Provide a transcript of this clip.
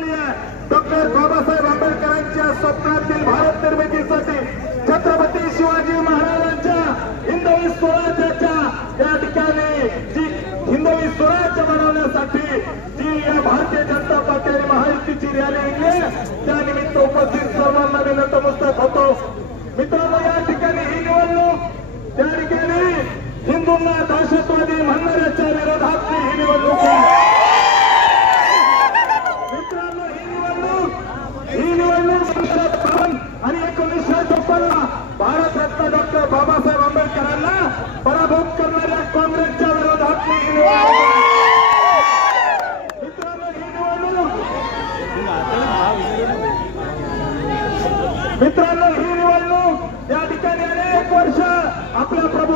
माननीय डॉक्टर बाबासाहेब आंबेडकरांच्या स्वप्नातील भारत निर्मितीसाठी छत्रपती शिवाजी महाराजांच्या हिंदवी स्वराज्याच्या या ठिकाणी जी हिंदवी स्वराज्य बनवण्यासाठी जी या भारतीय जनता पार्टी आणि महायुतीची रॅली निघली त्यानिमित्त उपस्थित सर्वांना मी नतमस्तक होतो। मित्रांनो, या ठिकाणी ही निवडणूक त्या ठिकाणी हिंदूंना दहशतवादी म्हणणाऱ्याच्या विरोधात ही निवडणूक आहे। मित्रांनो, ही निवडणूक आणि 1954 भारतरत्न डॉक्टर बाबासाहेब आंबेडकरांना पराभूत करणाऱ्या काँग्रेसच्या विरोधात ही निवडणूक आहे। मित्रांनो, ही निवडणूक या ठिकाणी अनेक वर्ष आपल्या प्रभू